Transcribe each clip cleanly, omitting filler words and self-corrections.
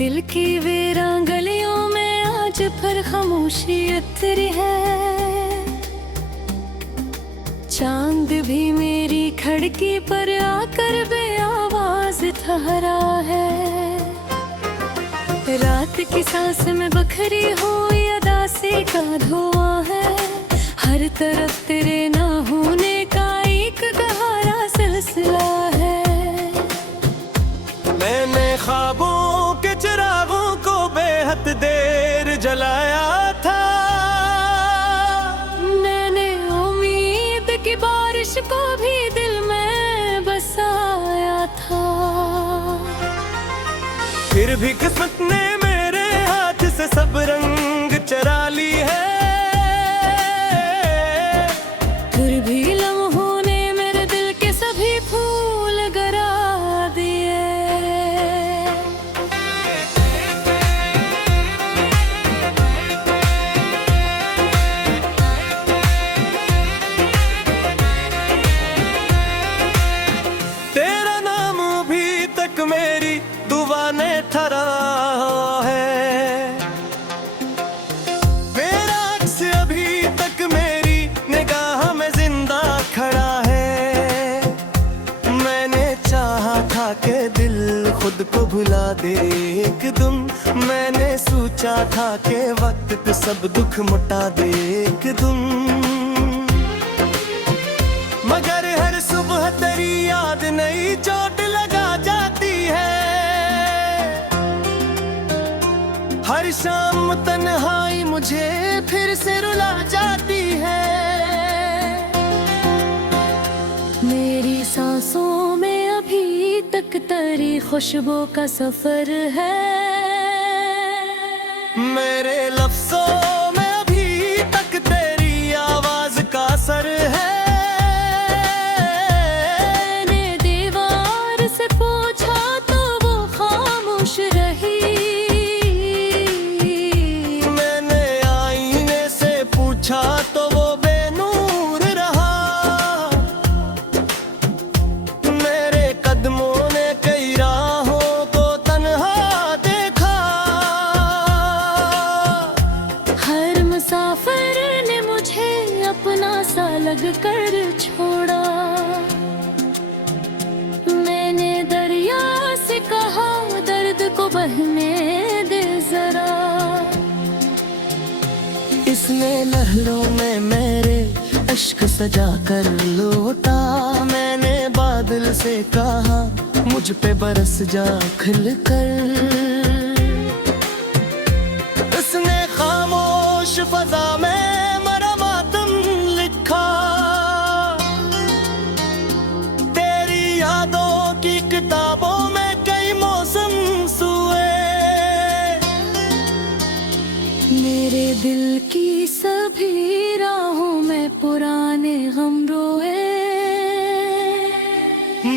दिल की वीरान गलियों में आज पर खामोशी उतरी है। चांद भी मेरी खिड़की पर आकर बेआवाज ठहरा है। रात की सांस में बखरी हुई उदासी का धुआं है। हर तरफ तेरे ना होने का एक गहरा सिलसिला है। मैंने ख्वाबों के चिरागों को बेहद देर जलाया था। मैंने उम्मीद की बारिश को भी दिल में बसाया था। फिर भी किस्मत ने मेरे हाथ से सब रंग चरा ली है। फिर भी लम्हों ने मेरे दिल के सभी फूल गिरा दिए। तेरा नाम अभी तक मेरी दुआ ने ठहरा है। मेरा अक्स अभी तक मेरी निगाह में जिंदा खड़ा है। मैंने चाहा था कि दिल खुद को भुला दे एक दम। मैंने सोचा था कि वक्त पे सब दुख मुटा दे एक दम। मगर हर सुबह तेरी याद नई चोट लगा जाती है। हर शाम तन्हाई मुझे फिर से रुला जाती है। मेरी सांसों में अभी तक तेरी खुशबू का सफर है। मेरे लफ्जों में अभी तक तेरी आवाज का असर है। मैंने दीवार से पूछा तो वो खामोश रही। मैंने आईने से पूछा तो वो बेनूर रहा। मेरे कदमों ने कई राहों को तन्हा देखा। हर मुसाफिर ने मुझे अपना सा लग कर छोड़ा। मैंने दरिया से कहा दर्द को बहने दे जरा। इसने लहरों में मेरे अश्क सजा कर लौटा। मैंने बादल से कहा मुझ पे बरस जा खिल कर। इसने खामोश फजा में मरा मातम लिखा। तेरी यादों की किताबों में कई मौसम सुए। मेरे दिल की सभी राहों में पुराने गम रोए।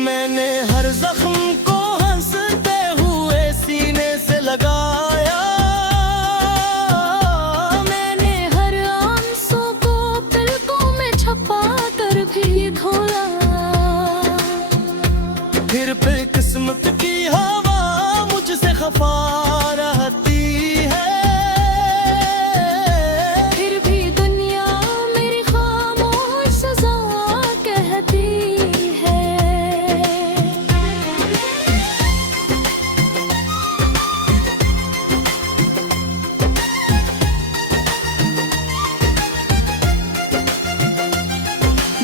मैंने हर जख्म को हंसते हुए सीने से लगाया। मैंने हर आंसू को पलकों में छुपा कर भी धोला। फिर पे किस्मत की हवा मुझसे खफा रहती है। फिर भी दुनिया मेरी खामोश सजा कहती है।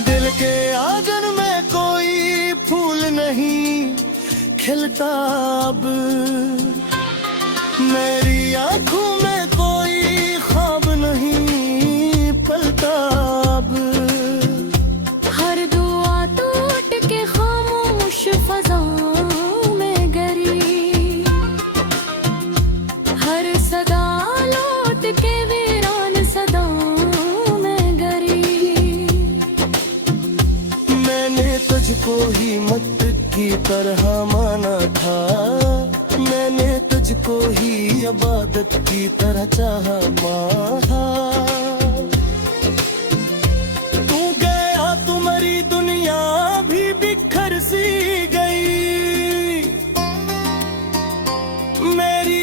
दिल के आंगन में कोई फूल नहीं खिलता अब। मेरी आंखों में कोई ख्वाब नहीं पलता अब। हर दुआ टूट के खामोश फजाओं में गिरी। हर सदा लौट के वीरान सदाओं में गिरी। मैंने तुझको ही मत की तरह माना था। मैंने तुझको ही इबादत की तरह चाहा था। तू गया तुम्हारी दुनिया भी बिखर सी गई। मेरी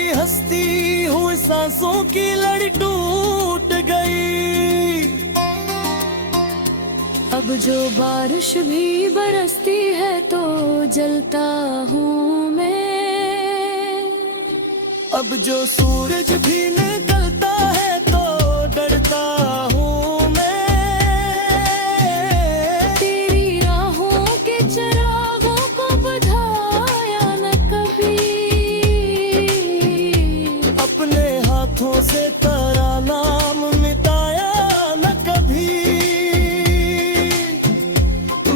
अब जो बारिश भी बरसती है तो जलता हूँ मैं। अब जो सूरज भी निकलता है तो डरता हूँ मैं। तेरी राहों के चिरागों को बुझाया न कभी, अपने हाथों से तेरा नाम मिटाया न कभी।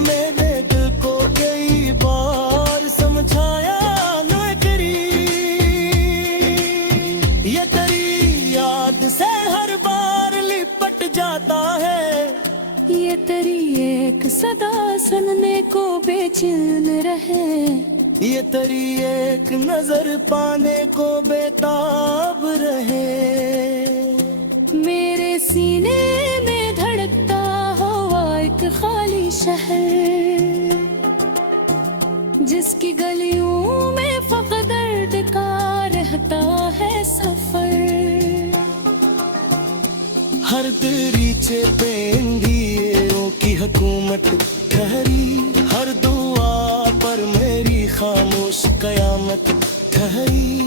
मैंने दिल को कई बार समझाया न करी, ये तेरी याद से हर बार लिपट जाता है। ये तेरी एक सदा सुनने को बेचैन रहे, ये तेरी एक नजर पाने को बेताब रहे। मेरे सीने में धड़कता हुआ एक खाली शहर, जिसकी गलियों में फक़्त दर्द का रहता है सफर। हर दरीचे पे इंडियों की हुकूमत ठहरी, हर दुआ पर मेरी खामोश कयामत ठहरी।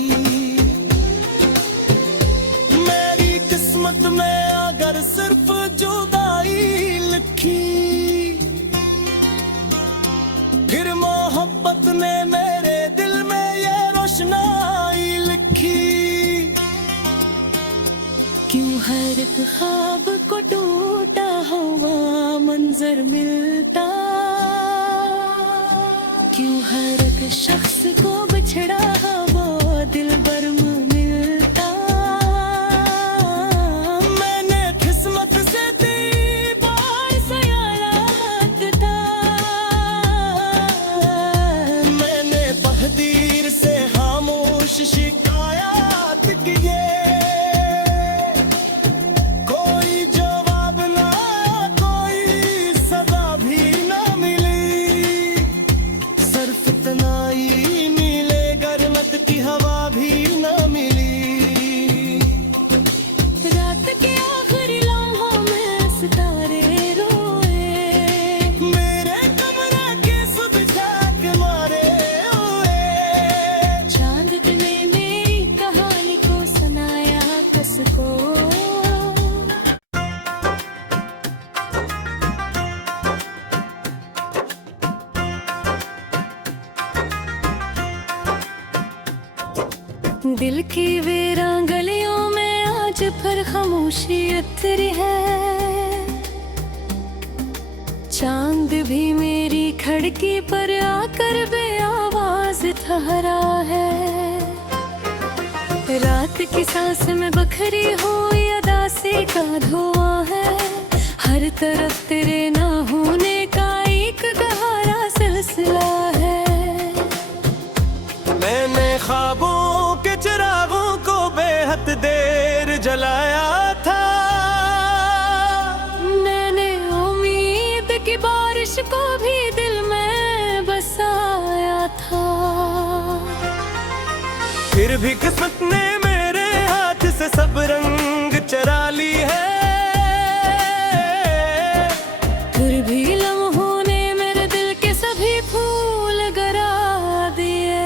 मेरी किस्मत में अगर सिर्फ जुदाई लिखी, फिर मोहब्बत ने मेरे दिल में ये रोशनाई लिखी। क्यों हर एक ख्वाब को टूटा हुआ मंजर मिलता, क्यों हर एक शख्स को बिछड़ा हुआ दिल बरम मिलता। मैंने किस्मत से दी बार सयारात था, मैंने तकदीर से खामोश शिकायत किए। कोई जवाब ना, कोई सदा भी ना मिली। सिर्फ तनाई नीले गर्मत की हवा भी ना मिली। रात के आखिरी लम्हों में सितारे रोए, मेरे कमरे के सुबह के मारे हुए। चांद ने मेरी कहानी को सुनाया कसको। दिल की वीरान गलियों में आज फिर खामोशी उतरी है, चांद भी मेरी खिड़की पर आकर बेआवाज ठहरा है। रात की सांस में बखरी हुई अदासी का धुआं है, हर तरफ तेरे ना होने का एक गहरा सिलसिला है। मैंने ख्वाबों के चिरागों को बेहद देर जलाया था, मैंने उम्मीद की बारिश को भी दिल में बसाया था। फिर भी किस्मत ने मेरे हाथ से सब रंग चरा ली है। फिर भी लम्हों ने मेरे दिल के सभी फूल गिरा दिए।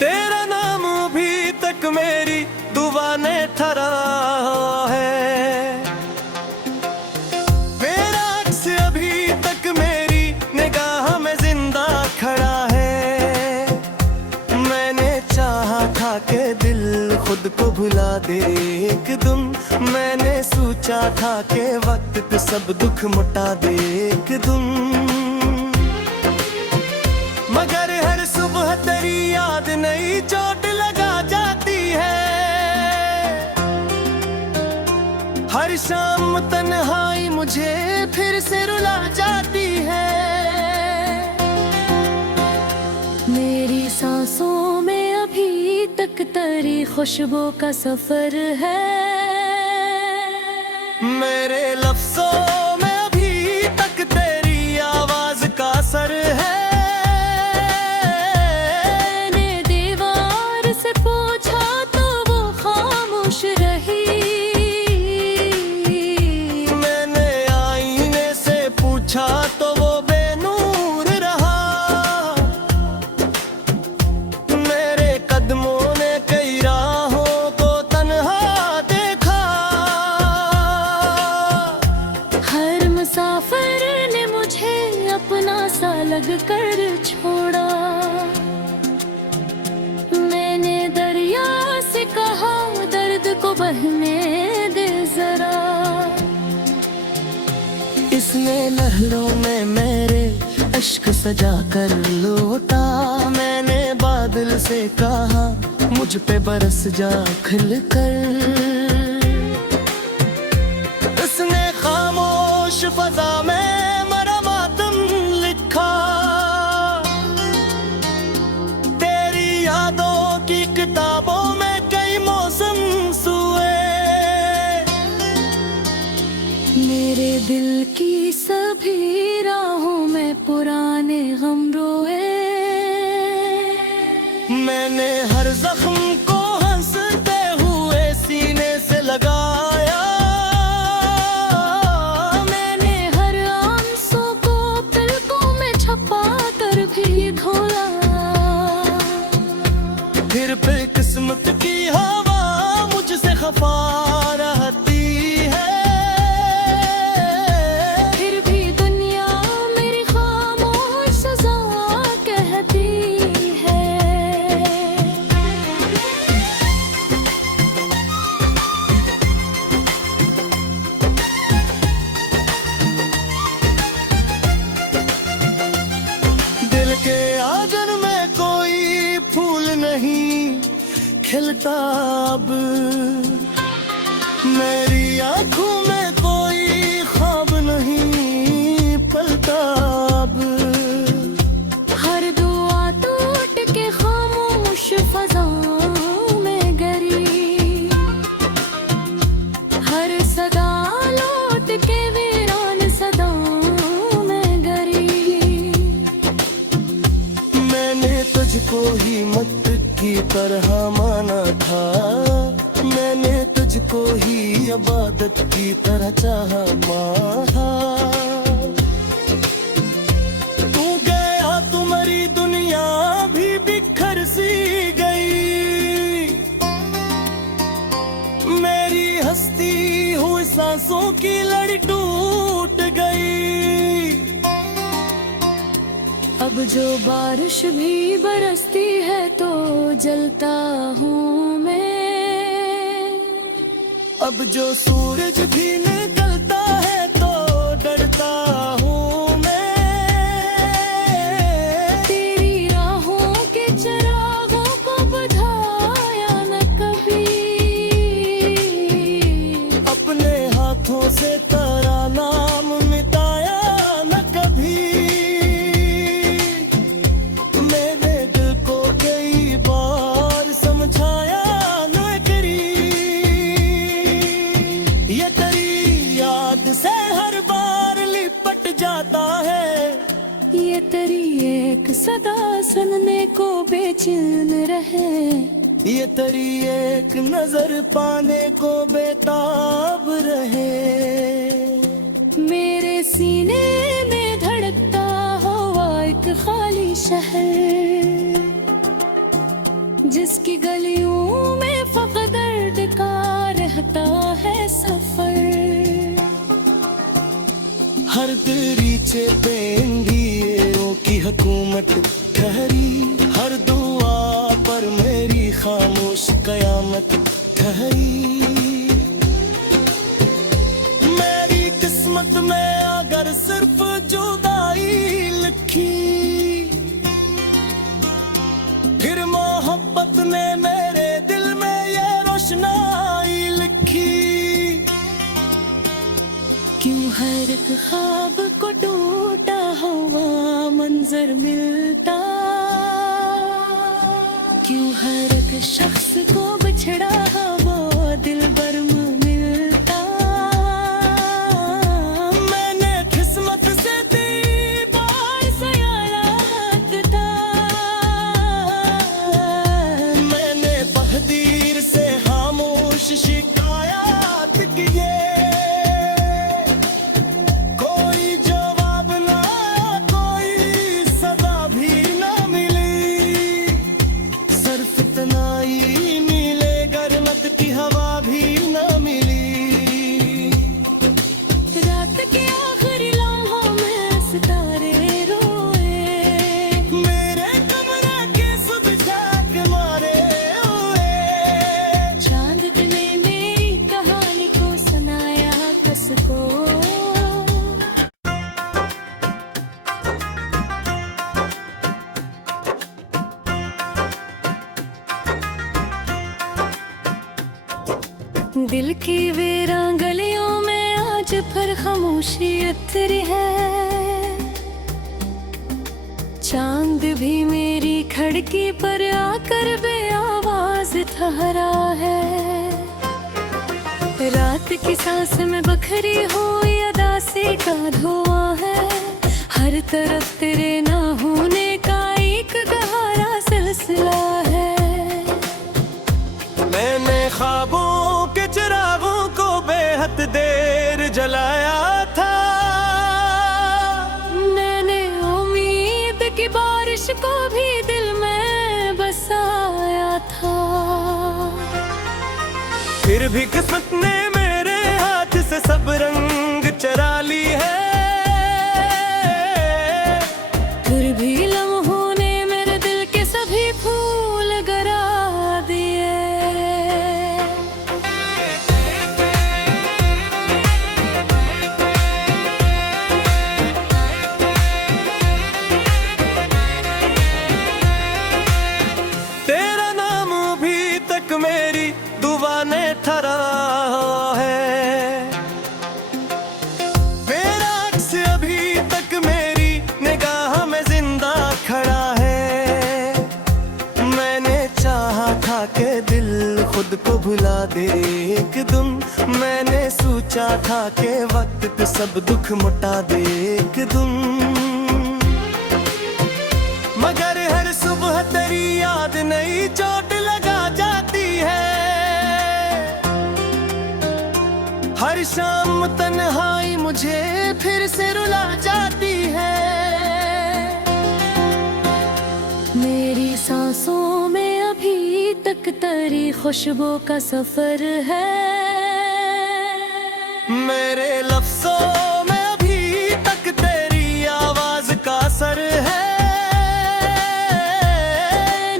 तेरा नाम भी तक मेरी दुआ ने ठहरा है। मेरा अक्स अभी तक मेरी निगाह में जिंदा खड़ा है। मैंने चाहा था कि दिल खुद को भुला दे एक दिन, मैंने सोचा था कि वक्त पे सब दुख मुटा दे एक दिन। मगर हर सुबह तेरी याद नई चोट लगा जाती है। हर शाम तन्हाई मुझे फिर से रुला जाती है। मेरी सांसों में अभी तक तेरी खुशबू का सफर है। मेरे लफ्जों में अभी तक तेरी आवाज का असर है। तो वो बेनूर रहा। मेरे कदमों ने कई राहों को तन्हा देखा। हर मुसाफिर ने मुझे अपना सा लग कर छोड़ा। मैंने दरिया से कहा दर्द को बहने दे जरा। इसने लहरों में मेरे अश्क सजा कर लौटा। मैंने बादल से कहा मुझ पे बरस जा खिल कर। इसने खामोश फजा में मरा मातम लिखा। तेरी यादों की किताबों में कई मौसम सुए। मेरे दिल की सभी राहों में पुराने गम रोए। मैंने हर जख्म को हंसते हुए सीने से लगाया। मैंने हर आंसू को पलकों में छुपा कर भी धोला। फिर पे किस्मत की हवा मुझसे खफा रहती है। फिर भी दुनिया मेरी खामोश सजा कहती है। दिल के आंगन में कोई फूल नहीं खिलता अब। मेरी आंखों में कोई ख्वाब नहीं पलता अब। हर दुआ टूट के खामोश फजाओं में गिरी। हर सदा लौट के वीरान सदाओं में गिरी। मैंने तुझको ही मत की तरह माना था। मैंने तुझको ही इबादत की तरह चाहा माहा। तू गया तुम्हारी दुनिया भी बिखर सी गई। मेरी हस्ती हुई सांसों की लड़ी टूट गई। अब जो बारिश भी बरसती है तो जलता हूँ मैं। अब जो सूरज भी निकलता है तो डरता हूँ मैं। तेरी राहों के चिरागों को बुझाया न कभी। अपने हाथों से तेरा नाम मिटाया न कभी। मेरे दिल को कई बार समझाया न करी। ये तेरी याद से हर बार लिपट जाता है। ये तेरी एक सदा सुनने को बेचैन रहे। ये तेरी एक नजर पाने को बेताब रहे। मेरे सीने में धड़कता हुआ एक खाली शहर। जिसकी गलियों में फकत दर्द का रहता है सफर। हर दरीचे पे अंधेरों की हुकूमत ठहरी। हर दुआ पर मेरी खामोश कयामत ठहरी। मेरी किस्मत में अगर सिर्फ जुदाई लिखी। फिर मोहब्बत ने मेरे दिल में ये रोशनाई लिखी। क्यों हर एक ख्वाब को टूटा हुआ मंजर मिलता। क्यों हर एक शख्स को बिछड़ा हुआ दिल बर्म मिलता। मैंने किस्मत से दी बार सयारात था। मैंने तकदीर से खामोश शिकायत किए। कोई जवाब ना दिल की वीरां गलियों में आज पर खामोशी उतरी है। चांद भी मेरी खिड़की पर आकर बेआवाज ठहरा है। रात की सांस में बखरी हुई उदासी का धुआं है। हर तरफ तेरे ना होने का एक गहरा सिलसिला है। मैंने ख्वाबों के चिरागों को बेहद देर जलाया था। मैंने उम्मीद की बारिश को भी दिल में बसाया था। फिर भी किस्मत ने मेरे हाथ से सब रंग चरा ली है। फिर भी लम्हों ने मेरे दिल के सभी फूल गिरा दिए। तेरा नाम अभी तक मेरी दुआ ने ठहरा है। मेरा अक्स अभी तक मेरी निगाह में जिंदा खड़ा है। मैंने चाहा था कि दिल खुद को भुला दे एक दिन। मैंने सोचा था कि वक्त पे सब दुख मुटा दे एक दिन। मगर हर सुबह तेरी याद नई चोट लगा जाती है। हर शाम तन्हाई मुझे फिर से रुला जाती है। मेरी सांसों में अभी तक तेरी खुशबू का सफर है। मेरे लफ्जों में अभी तक तेरी आवाज का असर है।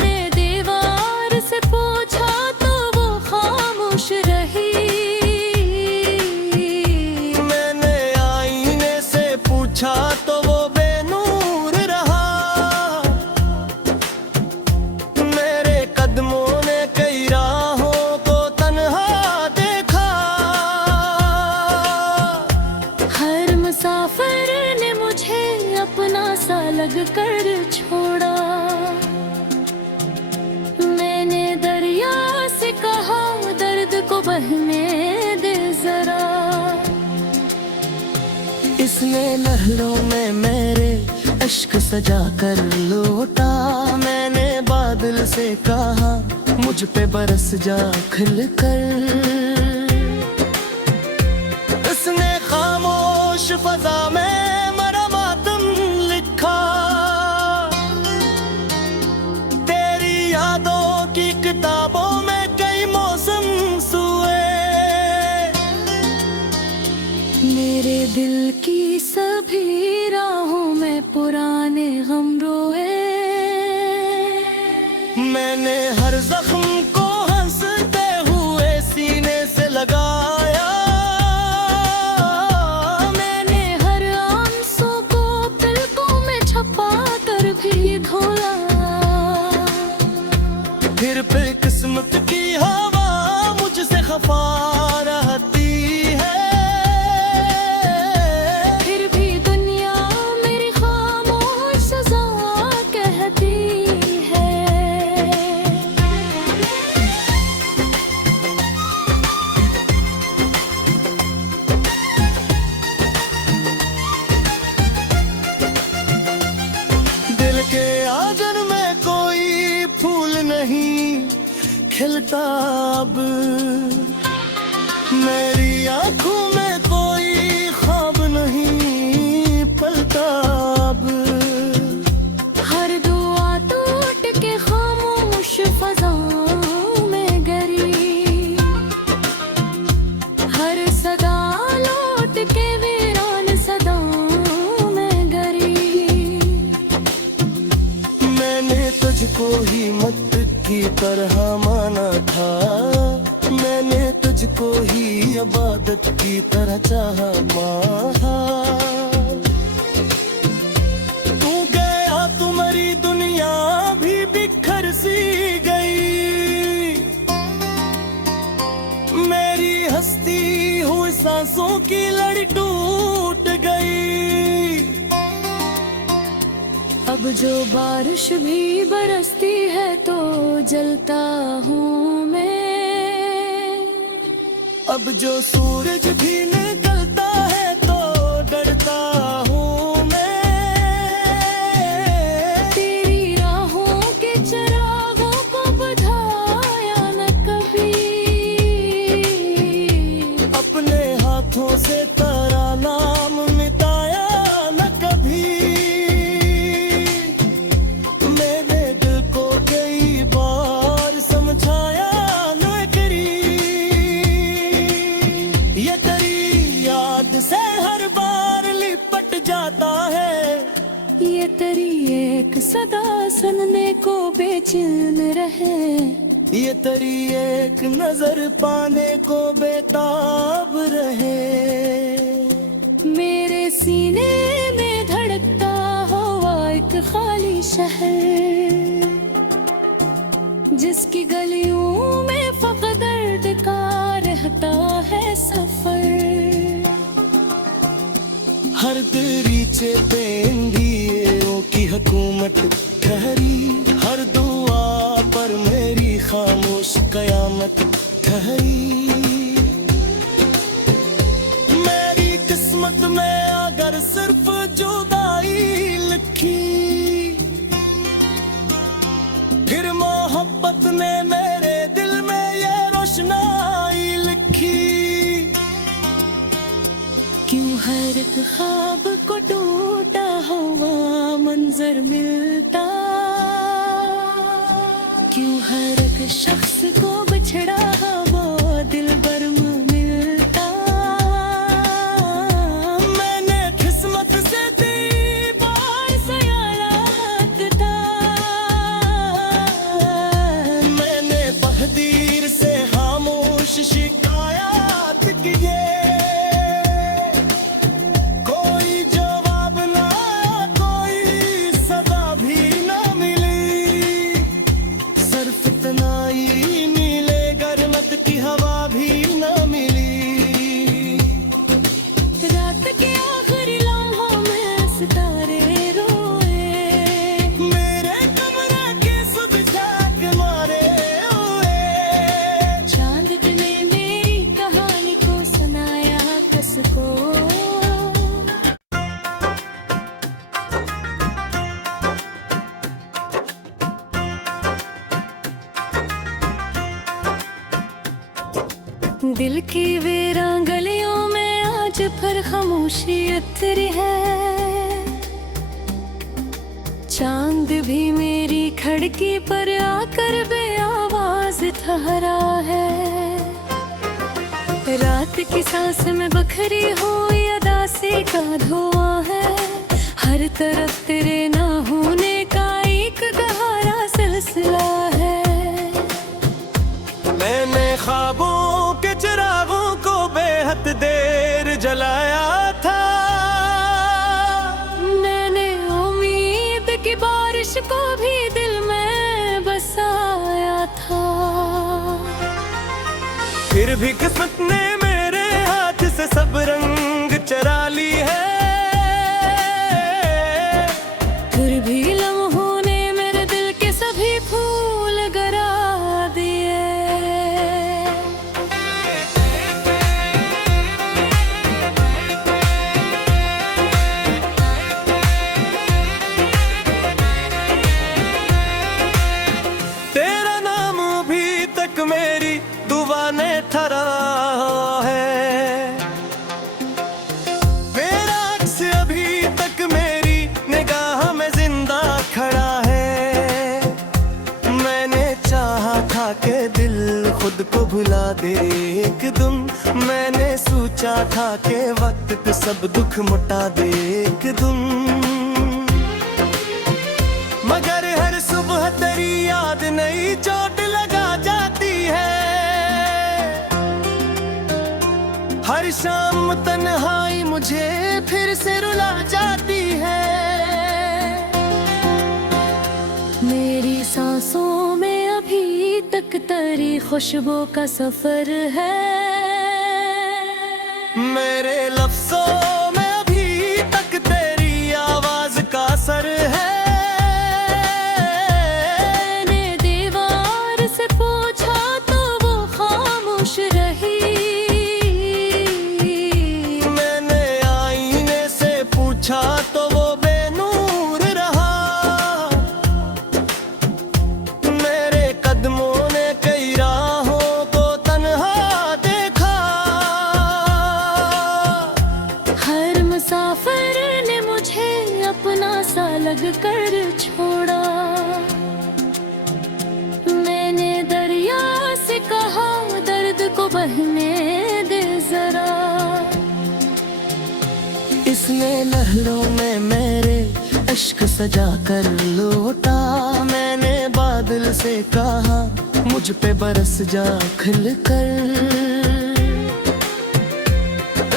मैंने दीवार से पूछा तो वो खामोश रही। मैंने आईने से पूछा तो वो बेनूर रहा। मेरे कदमों ने कई राहों को तन्हा देखा। हर मुसाफिर ने मुझे अपना सा लग कर छोड़ा। मैंने दरिया से कहा दर्द को बहने दे जरा। इसने लहरों में मेरे अश्क सजा कर लौटा। मैंने बादल से कहा मुझ पे बरस जा खिल कर। इसने खामोश फजा में मरा मातम लिखा। तेरी यादों की किताबों में कई मौसम सुए। मेरे दिल की सभी राहों में पुराने गम रोए। मैंने हर जख्म को हंसते हुए सीने से लगाया। मैंने हर आंसू को पलकों में छुपा कर भी धोया। फिर पे किस्मत की हवा मुझसे खफा रहती है। फिर भी दुनिया मेरी खामोश सजा कहती है। दिल के आंगन में कोई फूल नहीं खिलता अब। मेरी आंखों में कोई ख्वाब नहीं पलता अब। हर दुआ टूट के खामोश फजाओं में गिरी। हर सदा लौट के वीरान सदाओं में गिरी। मैंने तुझको ही मत की तरह माना था। मैंने तुझको ही इबादत की तरह चाहा माहा। तू गया तुम्हारी दुनिया भी बिखर सी गई। मेरी अब जो बारिश भी बरसती है तो जलता हूँ मैं। अब जो सूरज भी निकलता है तो डरता हूँ मैं। तेरी राहों के चिरागों को बुझाया न कभी, अपने हाथों से तेरा नाम मिटाया न कभी। मैंने दिल को कई बार समझाया न करी, ये तेरी याद से हर बार लिपट जाता है। ये तेरी एक सदा सुनने को बेचैन रहे, ये तेरी एक नजर पाने को बेताब रहे। मेरे सीने में धड़कता हुआ एक खाली शहर, जिसकी गलियों में फकत दर्द का रहता है सफर। हर दरीचे पे इंडियों की हुकूमत ठहरी, हर दुआ पर मेरी खामोश कयामत ठहरी। मेरी किस्मत में अगर सिर्फ जुदाई लिखी, फिर मोहब्बत ने मेरे दिल में ये रोशनाई लिखी। क्यों हर एक ख्वाब को टूटा हुआ मंजर मिलता, क्यों हर एक शख्स को बिछड़ा हुआ दिल बरम मिलता। मैंने किस्मत से दी बार सयारात था, मैंने तकदीर से खामोश शिकायत किए। कोई जवाब ना आया, कोई सदा भी ना मिली। सिर्फ तनाई मिले, गर्मत की हवा भी ना मिली। रात के आखिरी लम्हों में सितारे रोए, मेरे कमरे के सुबह के मारे हुए। चांद ने मेरी कहानी को सुनाया किसको। दिल की वीरान गलियों में आज फिर खामोशी उतरी है। चांद भी मेरी खिड़की पर आकर बेआवाज ठहरा है। रात की सांस में बखरी हुई उदासी का धुआं है। हर तरफ तेरे ना होने का एक गहरा सिलसिला है। मैंने ख्वाबों के चिरागों को बेहद देर जलाया था। मैंने उम्मीद की बारिश को भी दिल में बसाया था। फिर भी किस्मत ने मेरे हाथ से सब रंग चरा ली है। फिर भी लम्हों ने मेरे दिल के सभी फूल गिरा दिए। तेरा नाम भी तक मेरी दुआ ने थरा है। मेरा अक्स अभी तक मेरी निगाह में जिंदा खड़ा है। मैंने चाहा था कि दिल खुद को भुला दे एक दिन। मैंने सोचा था कि वक्त पे सब दुख मिटा दे एक दिन। मगर हर सुबह तेरी याद नई चोट लगा जाती है। हर शाम तन्हाई मुझे फिर से रुला जाती है। मेरी सांसों में अभी तक तेरी खुशबू का सफर है। मेरे लफ्जों में अभी तक तेरी आवाज का असर है। वो बेनूर रहा। मेरे कदमों ने कई राहों को तन्हा देखा। हर मुसाफिर ने मुझे अपना सा लग कर छोड़ा। मैंने दरिया से कहा दर्द को बहने दे जरा। इसने लहरों में मेरे अश्क सजा कर लौटा। मैंने बादल से कहा मुझ पे बरस जा खिल कर।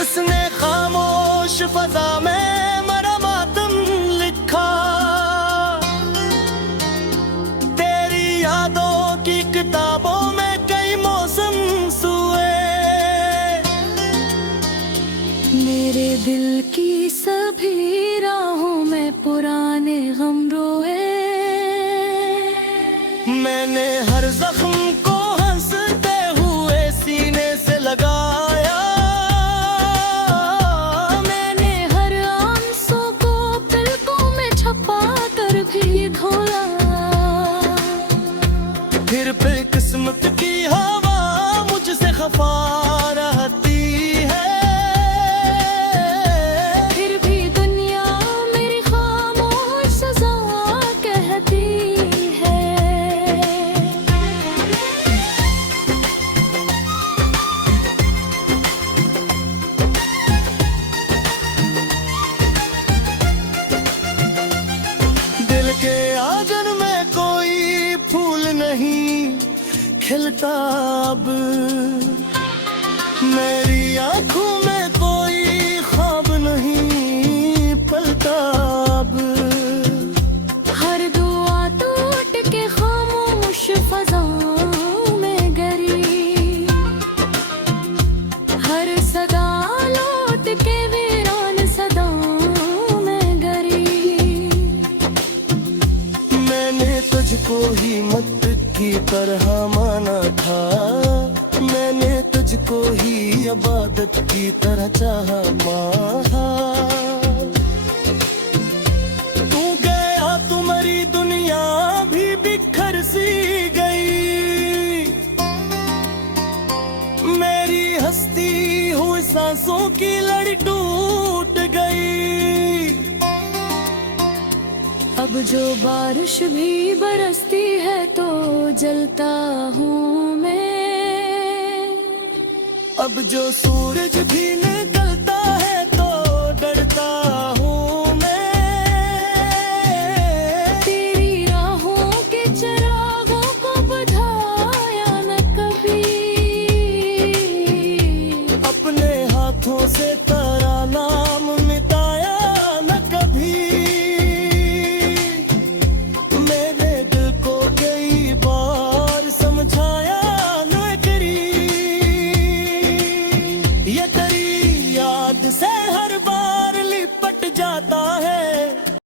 इसने खामोश फजा में मरा मातम लिखा। तेरी यादों की किताबों में कई मौसम सोए। मेरे दिल की सभी राहों में पुराने गम रोए। मैंने हर जख्म को हंसते हुए सीने से लगाया। मैंने हर आंसू को पलकों में छुपा कर भी धोया। फिर किस्मत की हवा मुझसे खफा रहती है। फिर भी दुनिया मेरी खामोश सजा कहती है। दिल के आंगन में कोई फूल नहीं खिलता अब। मेरी आंखों में कोई ख्वाब नहीं पलता अब। हर दुआ टूट के खामोश फजाओं में गिरी। हर सदा लौट के वीरान सदाओं में गिरी। मैंने तुझको ही मत की तरह माना था। मैंने तुझको ही इबादत की तरह चाहा माहा। तू गया तुम्हारी दुनिया भी बिखर सी गई। मेरी हस्ती हुई सांसों की लड़ी टूट गई। अब जो बारिश भी बरसती है तो जलता हूँ मैं। अब जो सूरज भी